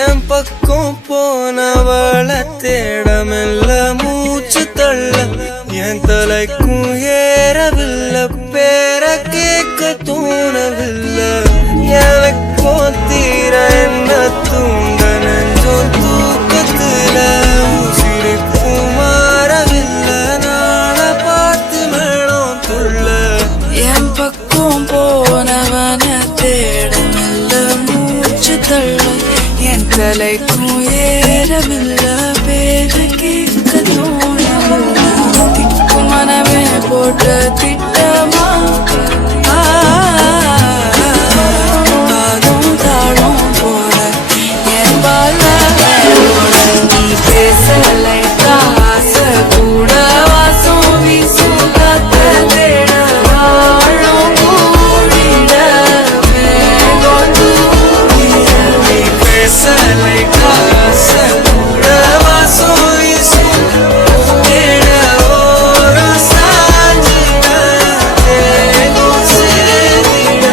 என் பக்கம் போனவள தேடமெல்ல மூச்சு தள்ள என் தலைக்கும் ஏறவில்லை பேர கேட்க தோணவில்லை எனக்கும் தீர என்ன தூங்க நெஞ்சோம் தூக்கத்துல உசிருக்கும் மாறவில்லை நாள பார்த்து மேளம் துள்ள என் பக்கம் போனவன தேடமெல்ல மூச்சு தள்ள என் தலைக்கும் ஏறவில்லை பேர கேட்க தோணவில்லை திக்கு மனமே போட்ட திட்டமா காதும் தாழும் போல என் பால நீ பேசலை ஆசை கூட வாசம் வீசும் காத்த தேட வாழும் கூடிட மேகம் தூவிடவே பேசலை ஆசை கூட வாசம் வீசும் தேட ஓரம் சாஞ்சிட தேகம் சேர்ந்திட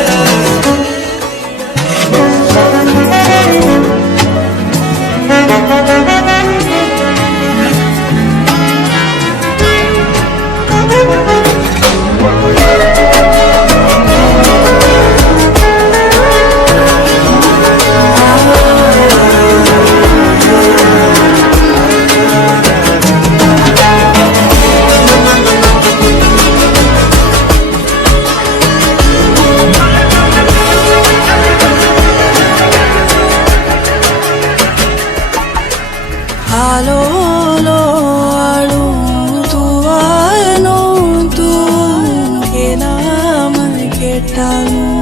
Alo, alo, alo, tu ano, tu que naam ketalu.